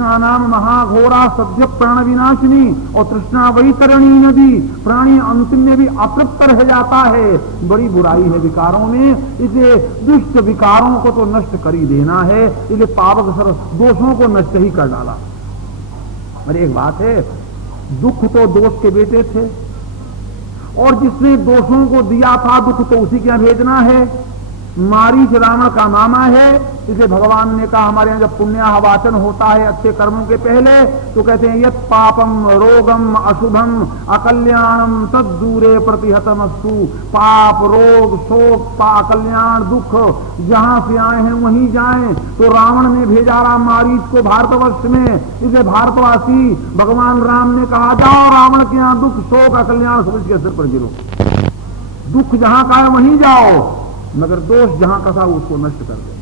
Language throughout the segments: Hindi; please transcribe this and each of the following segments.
तृष्णा नाम महाघोरा सद्य प्राण विनाशिनी, और तृष्णा वही तरणी नदी, प्राणी अंतिम में भी अतृप्त रह जाता है। बड़ी बुराई है विकारों में, इसे दुष्ट विकारों को तो नष्ट कर ही देना है, इसे पावक सर दोषों को नष्ट ही कर डाला। अरे एक बात है, दुख तो दोष के बेटे थे, और जिसने दोषों को दिया था दुख तो उसी के यहां भेजना है। मारीच रावण का मामा है, इसलिए भगवान ने कहा हमारे यहाँ जब पुण्याहवाचन होता है अच्छे कर्मों के पहले तो कहते हैं यत् पापम रोगम अशुभम अकल्याणम तद्दूरे प्रतिहतमस्तु। पाप रोग शोक अकल्याण दुख जहां से आए हैं वहीं जाएं। तो रावण ने भेजा राम मारीच को भारतवर्ष में, इसे भारतवासी भगवान राम ने कहा जाओ रावण के यहाँ दुख शोक अकल्याण सब इसके सिर पर गिरो। दुख जहां का है वहीं जाओ, मगर दोष जहां का था उसको नष्ट कर दे।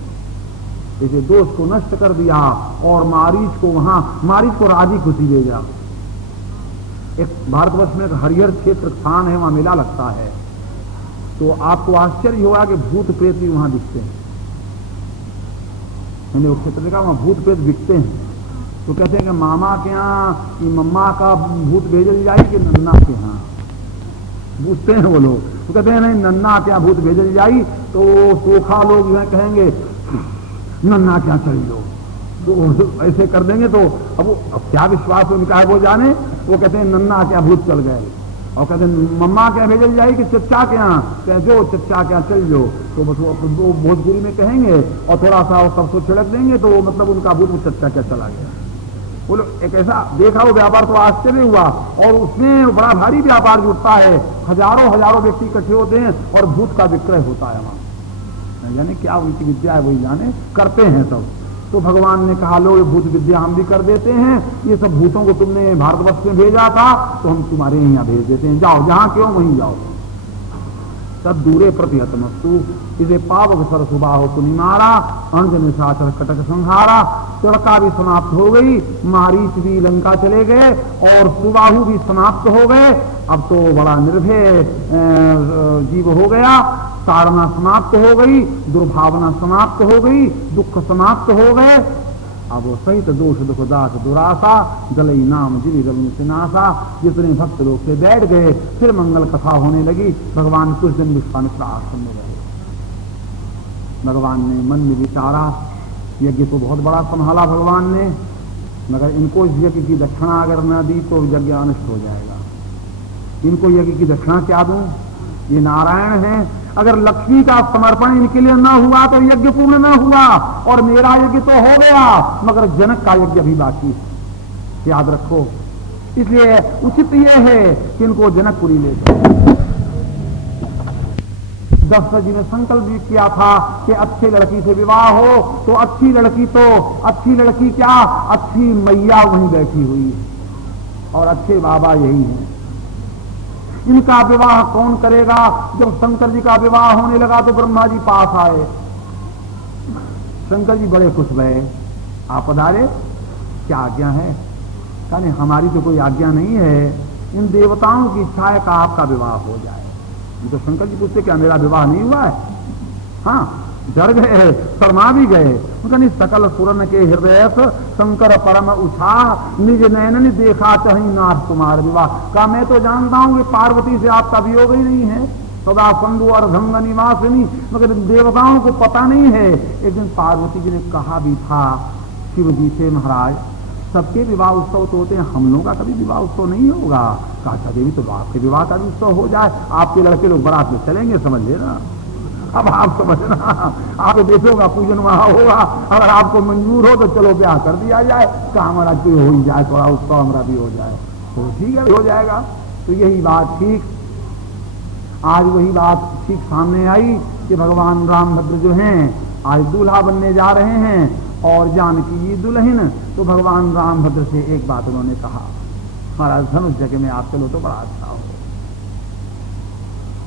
इसे दोष को नष्ट कर दिया और मारीच को वहां, मारीच को राजी खुशी भेजा। एक भारतवर्ष में एक हरिहर क्षेत्र स्थान है, वहां मेला लगता है, तो आपको आश्चर्य होगा कि भूत प्रेत भी वहां दिखते हैं। मैंने उस क्षेत्र देखा वहां भूत प्रेत दिखते हैं। तो कहते हैं कि मामा के यहाँ कि मम्मा का भूत भेजल जाए कि नन्ना के यहाँ, पूछते हैं वो लोग। तो कहते हैं नहीं नन्ना क्या भूत भेजल जाई, तो सोखा लोग जो है कहेंगे नन्ना क्या चल लो, तो ऐसे कर देंगे। तो अब क्या विश्वास उनका है वो जाने। वो कहते हैं नन्ना क्या भूत चल गए, और कहते हैं मम्मा क्या भेजल जाए कि चच्चा के यहाँ, कहते हो चच्चा क्या चल जो। तो बस वो भोजपुरी में कहेंगे और थोड़ा सा वो सरसों छिड़क देंगे, तो मतलब उनका भूत वो चच्चा क्या चला गया। बोलो एक ऐसा देखा वो व्यापार तो आश्चर्य हुआ, और उसमें बड़ा भारी व्यापार जुटता है, हजारों हजारों व्यक्ति इकट्ठे होते हैं और भूत का विक्रय होता है वहां। यानी क्या उनकी विद्या है वही जाने, करते हैं सब। तो भगवान ने कहा लो ये भूत विद्या हम भी कर देते हैं, ये सब भूतों को तुमने भारतवर्ष में भेजा था तो हम तुम्हारे यहाँ भेज देते हैं, जाओ जहां क्यों वहीं जाओ। तब दूरे प्रतिहतमस्तु, इसे पावक सर सुबाहो पुनिमारा, अंज निशाचर कटक संहारा। त्वरका भी समाप्त हो गई, मारीच भी लंका चले गए और सुबाहु भी समाप्त हो गए। अब तो बड़ा निर्भय जीव हो गया, ताड़ना समाप्त हो गई, दुर्भावना समाप्त हो गई, दुख समाप्त हो गए। अब वो सहित दोष दुख दास दुरासा जलई नाम जिली रवि सिनासा। जितने भक्त लोग से बैठ गए, फिर मंगल कथा होने लगी। भगवान कुछ दिन विश्वामित्र आश्रम में रहे। भगवान ने मन में विचारा, यज्ञ तो बहुत बड़ा संभाला भगवान ने, मगर इनको इस यज्ञ की दक्षिणा अगर न दी तो यज्ञ अनिष्ट हो जाएगा। इनको यज्ञ की दक्षिणा क्या दूं, ये नारायण है, अगर लक्ष्मी का समर्पण इनके लिए न हुआ तो यज्ञ पूर्ण न हुआ, और मेरा यज्ञ तो हो गया मगर जनक का यज्ञ अभी बाकी है, याद रखो। इसलिए उचित यह है कि इनको जनकपुरी ले जाओ। दशरथ जी ने संकल्प भी किया था कि अच्छे लड़की से विवाह हो, तो अच्छी लड़की क्या, अच्छी मैया वहीं बैठी हुई है और अच्छे बाबा यही हैं। इनका विवाह कौन करेगा। जब शंकर जी का विवाह होने लगा तो ब्रह्मा जी पास आए। शंकर जी बड़े खुश भये, आप पधारे, क्या आज्ञा है। कहने हमारी तो कोई आज्ञा नहीं है, इन देवताओं की इच्छा है कि आपका विवाह हो जाए। तो शंकर जी पूछते क्या मेरा विवाह नहीं हुआ है। हाँ, डर गए, शर्मा भी गए। उनका सकल सुरन के हृदय शंकर परम उछा, निज नयन देखा चाही नाथ तुम्हारे विवाह। का मैं तो जानता हूं कि पार्वती से आपका वियोग ही नहीं है, सदा संधु और धंग निवासिनी, मगर देवताओं को पता नहीं है। एक दिन पार्वती जी ने कहा भी था शिव जी से, महाराज सबके विवाह उत्सव तो होते हैं, हम लोगों का कभी विवाह उत्सव नहीं होगा। काचा देवी तो आपके विवाह का भी उत्सव हो जाए, आपके लड़के लोग बारात में चलेंगे, समझ लेना। अब आप समझना, आप बेटों का पूजन वहां होगा, अगर आपको मंजूर हो तो चलो ब्याह कर दिया जाए, काम हमारा कोई हो ही जाए, थोड़ा उत्सव हमारा भी हो जाए, तो ठीक है हो जाएगा। तो यही बात ठीक, आज वही बात ठीक सामने आई कि भगवान रामभद्र जो हैं आज दूल्हा बनने जा रहे हैं और जानकी दुल्हन। तो भगवान रामभद्र से एक बात उन्होंने कहा, महाराज धनुष जगह में आप चलो तो बड़ा अच्छा हो।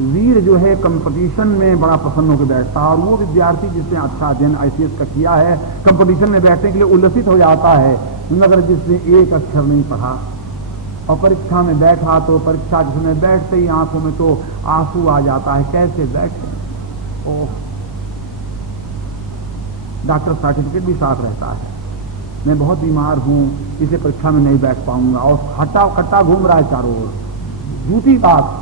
वीर जो है कंपटीशन में बड़ा प्रसन्न होकर बैठता है, और वो विद्यार्थी जिसने अच्छा अध्ययन ICS का किया है कंपटीशन में बैठने के लिए उल्लसित हो जाता है, मगर जिसने एक अक्षर नहीं पढ़ा और परीक्षा में बैठा तो परीक्षा के समय बैठते ही आंखों में तो आंसू आ जाता है, कैसे बैठे। ओह, डॉक्टर सर्टिफिकेट भी साथ रहता है, मैं बहुत बीमार हूं, इसे परीक्षा में नहीं बैठ पाऊंगा, और खट्टा खट्टा घूम रहा है चारों ओर, झूठी बात।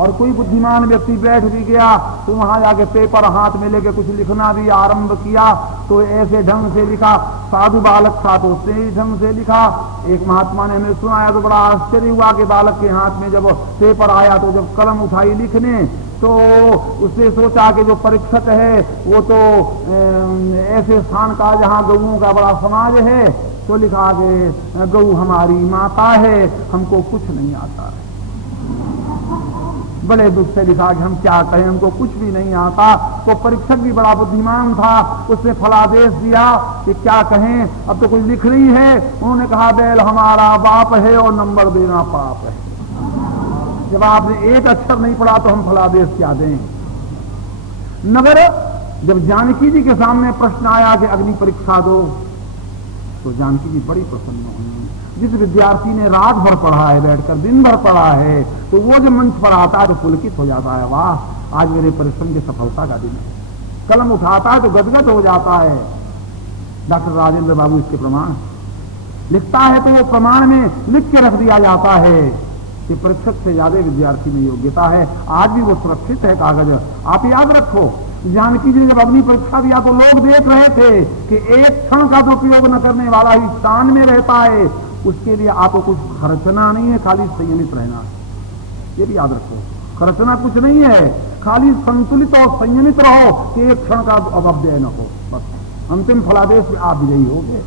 और कोई बुद्धिमान व्यक्ति बैठ भी गया तो वहां जाके पेपर हाथ में लेके कुछ लिखना भी आरंभ किया तो ऐसे ढंग से लिखा, साधु बालक था तो उसने इस ढंग से लिखा। एक महात्मा ने हमें सुनाया तो बड़ा आश्चर्य हुआ कि बालक के हाथ में जब पेपर आया तो जब कलम उठाई लिखने तो उसने सोचा कि जो परीक्षक है वो तो ऐसे स्थान का जहाँ गऊओं का बड़ा समाज है, तो लिखा कि गऊ हमारी माता है, हमको कुछ नहीं आता है। बड़े दुख से लिखा कि हम क्या कहें, हमको कुछ भी नहीं आता। तो परीक्षक भी बड़ा बुद्धिमान था, उसने फलादेश दिया कि क्या कहें, अब तो कुछ लिख रही है। उन्होंने कहा बैल हमारा बाप है और नंबर देना पाप है। जब आपने एक अक्षर नहीं पढ़ा तो हम फलादेश क्या दें। मगर जब जानकी जी के सामने प्रश्न आया कि अग्नि परीक्षा दो, तो जानकी जी बड़ी प्रसन्न हुई। जिस विद्यार्थी ने रात भर पढ़ा है, बैठकर दिन भर पढ़ा है, तो वो जब मंच पर आता है तो पुलकित हो जाता है, वाह आज मेरे परिश्रम की सफलता का दिन है। कलम उठाता है तो गदगद हो जाता है। डॉक्टर राजेंद्र बाबू इसके प्रमाण लिखता है तो वो प्रमाण में लिख के रख दिया जाता है कि परीक्षक से ज्यादा विद्यार्थी में योग्यता है। आज भी वो सुरक्षित है कागज। आप याद रखो, जानकी जी ने जब अग्नि परीक्षा दिया तो लोग देख रहे थे कि एक क्षण का दुरुपयोग न करने वाला ही स्थान में रहता है, उसके लिए आपको कुछ खर्चना नहीं है, खाली संयमित रहना है। ये भी याद रखो, खर्चना कुछ नहीं है, खाली संतुलित और संयमित रहो कि एक क्षण का अवव्यय न हो। बस अंतिम फलादेश में आप विजयी हो गए।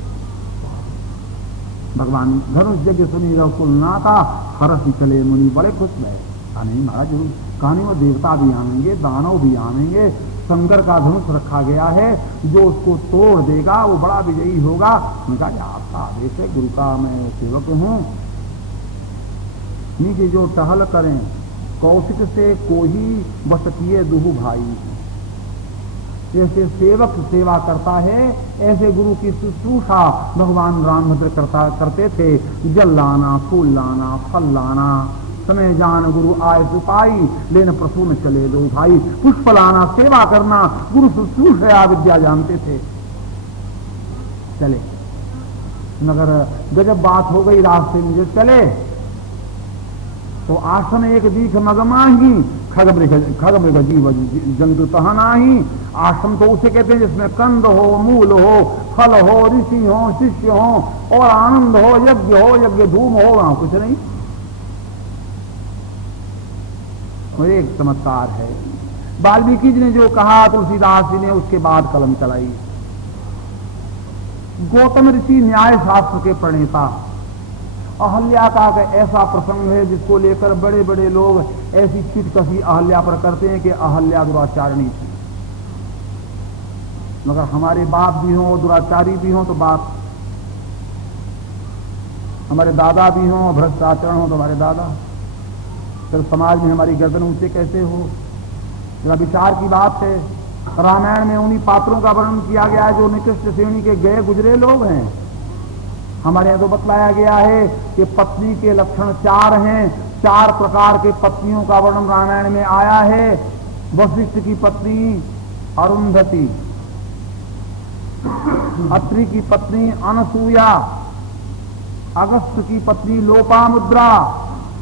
भगवान धनुष यज्ञ सुनी रकुल नाथा हरस ही चले मुनि, बड़े खुश हुए। नहीं महाराज जरूर कहानी में देवता भी आएंगे, दानव भी आएंगे, शंकर का धनुष रखा गया है, जो उसको तोड़ देगा वो बड़ा विजयी होगा। उनका आपका आदेश है, गुरु का मैं सेवक हूं। नीचे जो टहल करें कौशिक से कोई बस किए दुहु भाई। जैसे सेवक सेवा करता है ऐसे गुरु की शुश्रूषा भगवान रामभद्र करते थे। जल लाना, फूल लाना, फल लाना, समय जान गुरु आय सुपाई, लेन प्रसून चले दो भाई। पुष्प लाना, सेवा करना, गुरु शुश्रूषा विद्या जानते थे। चले, मगर गजब बात हो गई, रास्ते में जो चले तो आश्रम एक दीख मगमाही, खग मृग जीव जंतु तहनाही। आश्रम तो उसे कहते हैं जिसमें कंद हो, मूल हो, फल हो, ऋषि हो, शिष्य हो और आनंद हो, यज्ञ धूम हो, वहां कुछ नहीं। और एक चमत्कार है, वाल्मीकि जी ने जो कहा तुलसीदास जी ने उसके बाद कलम चलाई। गौतम ऋषि न्याय शास्त्र के प्रणेता, अहल्या का ऐसा प्रसंग है जिसको लेकर बड़े बड़े लोग ऐसी चिटकसी अहल्या पर करते हैं कि अहल्या दुराचारिणी थी। मगर हमारे बाप भी हों, दुराचारी भी हों तो बाप, हमारे दादा भी हों, भ्रष्टाचरण हो तो हमारे दादा, फिर समाज में हमारी गर्दन ऊंचे कैसे हो। जरा विचार की बात है। रामायण में उन्हीं पात्रों का वर्णन किया गया है जो निकृष्ट श्रेणी के गए गुजरे लोग हैं। हमारे यहाँ तो बतलाया गया है कि पत्नी के लक्षण 4 हैं, 4 प्रकार के पत्नियों का वर्णन रामायण में आया है। वशिष्ठ की पत्नी अरुंधति, अत्रि की पत्नी अनसूया, अगस्त की पत्नी लोपामुद्रा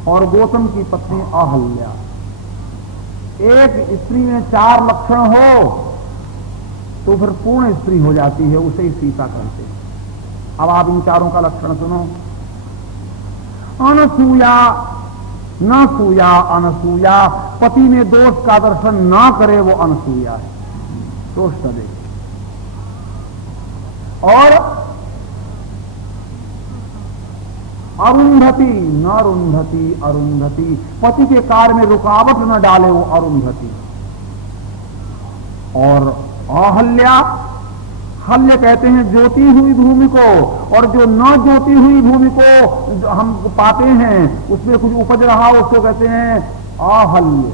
और गौतम की पत्नी अहल्या। एक स्त्री में 4 लक्षण हो तो फिर पूर्ण स्त्री हो जाती है, उसे ही सीता कहते हैं। अब आप इन 4 का लक्षण सुनो। अनसूया, न सूया, अनसूया, पति में दोष का दर्शन ना करे वो अनसूया है, दोष न देखे। और अरुंधति, न रुंधति, अरुंधति, पति के कार्य में रुकावट न डाले वो अरुंधति। और अहल्या, हल्य कहते हैं ज्योति हुई भूमि को, और जो न ज्योति हुई भूमि को हम पाते हैं उसमें कुछ उपज रहा उसको कहते हैं अहल्य।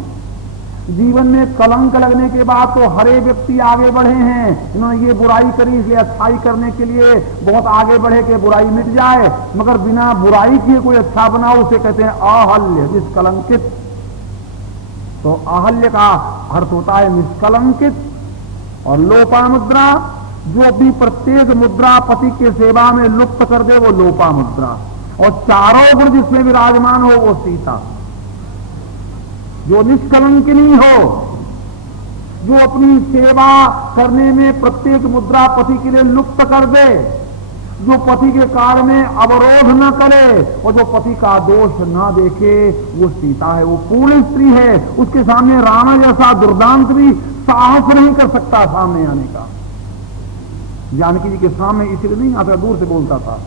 जीवन में कलंक लगने के बाद तो हरे व्यक्ति आगे बढ़े हैं, इन्होंने ये बुराई करी इसलिए अच्छाई करने के लिए बहुत आगे बढ़े कि बुराई मिट जाए, मगर बिना बुराई किए कोई अच्छा बनाओ उसे कहते हैं अहल्य, निष्कलंकित। तो अहल्य का अर्थ होता है निष्कलंकित। और लोपामुद्रा, जो भी प्रत्येक मुद्रा पति के सेवा में लुप्त कर दे वो लोपा मुद्रा, और चारों गुण जिसमें विराजमान हो वो सीता। जो निष्कलंकिनी हो, जो अपनी सेवा करने में प्रत्येक मुद्रा पति के लिए लुप्त कर दे, जो पति के कार्य में अवरोध न करे और जो पति का दोष न देखे, वो सीता है। वो पूर्ण स्त्री है, उसके सामने रावण जैसा दुर्दांत भी साहस नहीं कर सकता सामने आने का। जानकी जी के सामने इसलिए नहीं आता, दूर से बोलता था,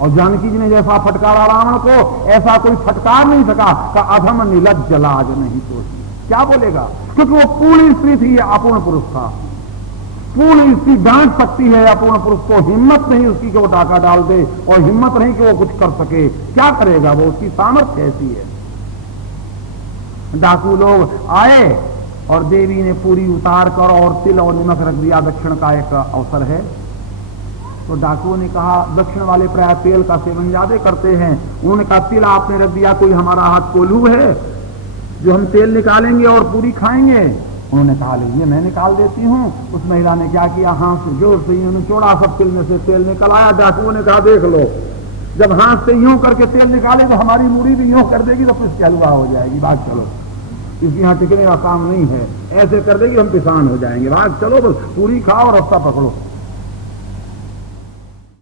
और जानकी जी ने जैसा फटकारा रावण को, ऐसा कोई फटकार नहीं सका का अधम निलज्ज लाज नहीं सोची। क्या बोलेगा? क्योंकि वो पूर्ण स्त्री थी, अपूर्ण पुरुष था। पूर्ण स्त्री डांट सकती है अपूर्ण पुरुष को, हिम्मत नहीं उसकी कि वो डाका डाल दे, और हिम्मत नहीं कि वो कुछ कर सके। क्या करेगा वो? उसकी सामर्थ्य ऐसी है। डाकू लोग आए और देवी ने पूरी उतार कर और तिल और नमक रख दिया। दक्षिण का एक अवसर है, तो डाकुओं ने कहा, दक्षिण वाले प्राय तेल का सेवन ज्यादा करते हैं। उन्होंने कहा तिल आपने रख दिया, कोई हमारा हाथ कोल्हू है जो हम तेल निकालेंगे और पूरी खाएंगे? उन्होंने कहा लीजिए मैं निकाल देती हूँ। उस महिला ने क्या किया, हाथ से जोर से उन्होंने चोड़ा सब तिल में से तेल निकल आया। डाकुओं ने कहा देख लो, जब हाथ से यूं करके तेल निकाले तो हमारी मूड़ी भी यूं कर देगी तो पिस हलवा हो जाएगी, भाग चलो, इसकी यहाँ टिकने का काम नहीं है। ऐसे कर देगी हम पिसान हो जाएंगे, भाग चलो, बस पूरी खाओ और रास्ता पकड़ो।